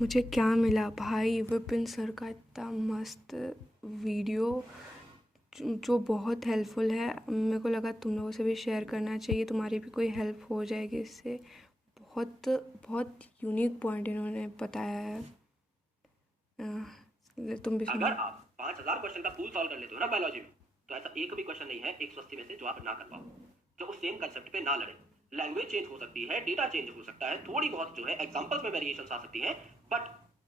मुझे क्या मिला भाई, विपिन सर का इतना मस्त वीडियो जो बहुत हेल्पफुल है। मेरे को लगा तुम लोगों से भी शेयर करना चाहिए, तुम्हारी भी कोई हेल्प हो जाएगी इससे। बहुत बहुत यूनिक पॉइंट इन्होंने बताया है। तुम भी अगर सुनो। आप 5000 क्वेश्चन का पूल सॉल्व कर लेते हो ना बायोलॉजी में, तो ऐसा एक भी क्वेश्चन नहीं है 180 में से जो आप ना कर पाओ, जो उस सेम कंसेप्ट पे ना लड़े। लैंग्वेज चेंज हो सकती है, डेटा चेंज हो सकता है, थोड़ी बहुत जो है एग्जांपल्स में वेरिएशंस आ सकती हैं, बट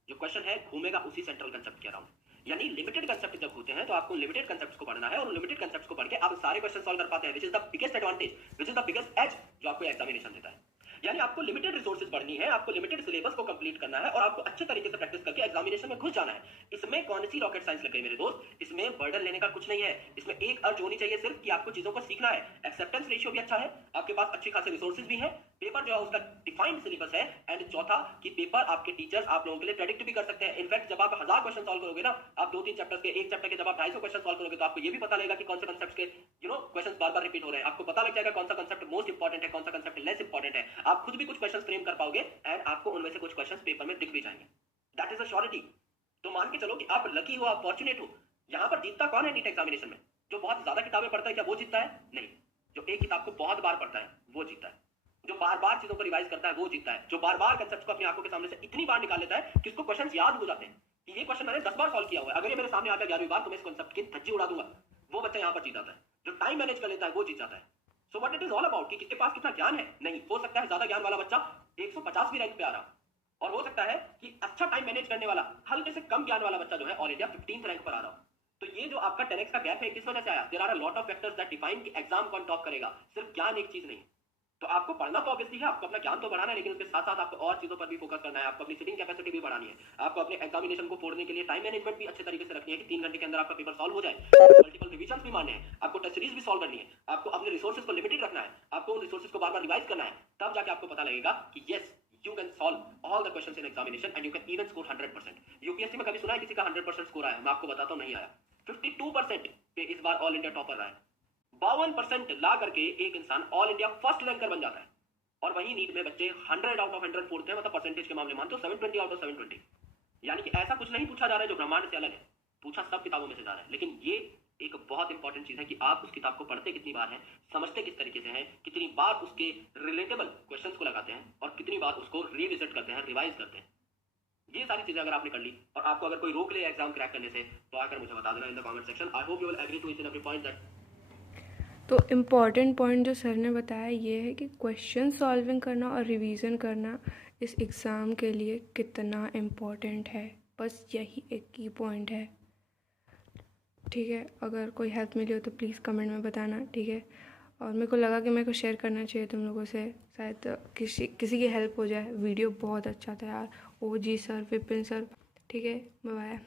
जो क्वेश्चन है घूमेगा उसी सेंट्रल कंसेप्ट के अराउंड। यानी लिमिटेड कंसेप्ट जब होते हैं तो आपको लिमिटेड कंसेप्ट्स को पढ़ना है, और लिमिटेड कंसेप्ट्स को पढ़ के आप सारे क्वेश्चन सॉल्व कर पाते हैं, which is the biggest advantage, which is the biggest edge जो आपको एग्जामिनेशन देता है। यानी आपको लिमिटेड रिसोर्सेज पढ़नी है, आपको लिमिटेड सिलेबस को कंप्लीट करना है, और आपको अच्छे तरीके से प्रैक्टिस करके एग्जामिनेशन में घुस जाना है। इसमें कौन सी रॉकेट साइंस लग गई मेरे दोस्त, इसमें बर्डन लेने का कुछ नहीं है। इसमें एक अर्ज होनी चाहिए सिर्फ कि आपको चीजों को सीखना है। एक्सेप्टेंस रेशियो भी अच्छा है, आपके पास अच्छी खासी रिसोर्सेज भी है, पेपर जो है उसका डिफाइंड सिलेबस है, एंड चौथा कि पेपर आपके टीचर्स आप लोगों के लिए प्रेडिक्ट भी कर सकते हैं। इनफैक्ट जब आप 1000 क्वेश्चन सॉल्व करोगे ना, आप 2-3 चैप्टर्स के, एक चैप्टर के जब आप 250 क्वेश्चन सॉल्व करोगे, तो आपको ये भी पता लगेगा कि कौन से कंसेप्ट्स के क्वेश्चंस बार-बार रिपीट हो रहे हैं। आपको पता लग जाएगा कौन सा कंसेप्ट मोस्ट इंपॉर्टेंट है, कौन सा कंसेप्ट लेस इंपॉर्टेंट है। आप खुद भी कुछ क्वेश्चंस फ्रेम कर पाओगे, एंड आपको उनमें से कुछ क्वेश्चंस पेपर में दिख भी जाएंगे। That is a surety. तो मान के चलो कि आप लकी हो, आप फॉर्चुनेट हो। यहां पर जीतता कौन है नीट एग्जामिनेशन में? जो बहुत ज्यादा किताबें पढ़ता है, क्या वो जीतता है? नहीं। जो एक किताब को बहुत बार पढ़ता है वो जीतता है। जो बार बार चीजों को रिवाइज करता है वो जीतता है। जो बार बार कंसेप्ट को अपनी आंखों के सामने से इतनी बार निकाल लेता है कि उसको क्वेश्चन याद हो जाते हैं कि ये क्वेश्चन मैंने 10 बार सॉल्व किया हुआ है, अगर ये मेरे सामने आता है 11वीं बार तो मैं इस कंसेप्ट की धज्जी उड़ा दूंगा। वो बच्चा यहाँ पर जीत जाता है। जो टाइम मैनेज कर लेता है वो जीत जाता है। So what it is all about कि किसके पास कितना ज्ञान है। नहीं, हो सकता है ज्यादा ज्ञान वाला बच्चा 150वीं रैंक पे आ रहा, और हो सकता है कि अच्छा टाइम मैनेज करने वाला हल्के से कम ज्ञान वाला बच्चा जो है ऑल इंडिया 15th रैंक पर आ रहा हो। तो ये जो आपका 10x का गैप है किस वजह से आया? There are a lot of factors that define कि एग्जाम कौन टॉप करेगा। सिर्फ ज्ञान एक चीज नहीं। तो आपको पढ़ना तो ऑब्वियसली है, आपको अपना ज्ञान तो बढ़ाना है, लेकिन उसके साथ साथ आपको और चीजों पर भी फोकस करना है। आपको अपनी सिटिंग कैपेसिटी भी बढ़ानी है, आपको अपने एग्जामिनेशन को फोड़ने के लिए टाइम मैनेजमेंट भी अच्छे तरीके से रखनी है कि 3 घंटे के अंदर आपका पेपर सॉल्व हो जाए। मल्टीपल रिविजन भी मारने हैं, आपको टेस्ट सीरीज भी सॉल्व करनी है, आपको अपने रिसोर्सेज को लिमिटेड रखना है, आपको उन रिसोर्सेज को बार बार रिवाइज करना है। तब जाके आपको पता लगेगा कि yes, you can solve all the questions in examination and you can even score 100%। UPSC में कभी सुना है किसी का 100% स्कोर आया? मैं आपको बताता हूं, नहीं आया। 52% पे इस बार ऑल इंडिया टॉपर रहा है। 52% ला करके एक इंसान ऑल इंडिया फर्स्ट रैंकर बन जाता है। और वही नीट में बच्चे 100 आउट ऑफ 100 फोड़ते हैं, मतलब परसेंटेज के मामले मानते हो 720 आउट ऑफ 720। यानी कि ऐसा कुछ नहीं पूछा जा रहा है जो ब्रह्मांड से अलग है, पूछा सब किताबों में से जा रहा है। लेकिन ये एक बहुत इंपॉर्टेंट चीज है कि आप उस किताब को पढ़ते कितनी बार हैं, समझते किस तरीके से हैं, कितनी बार उसके रिलेटेबल क्वेश्चंस को लगाते हैं, और कितनी बार उसको रिविजिट करते हैं, रिवाइज करते हैं। ये सारी चीजें अगर आपने कर ली, और आपको अगर कोई रोक ले एग्जाम क्रैक करने से, तो आकर मुझे बता देना in the comment section. I hope you will agree to each and every point that. तो इम्पॉर्टेंट पॉइंट जो सर ने बताया ये है कि क्वेश्चन सॉल्विंग करना और रिवीजन करना इस एग्ज़ाम के लिए कितना इम्पॉर्टेंट है, बस यही एक की पॉइंट है। ठीक है, अगर कोई हेल्प मिली हो तो प्लीज़ कमेंट में बताना, ठीक है। और मेरे को लगा कि मेरे को शेयर करना चाहिए तुम लोगों से, शायद किसी की हेल्प हो जाए। वीडियो बहुत अच्छा था यार, ओजी सर, विपिन सर। ठीक है, बाय बाय।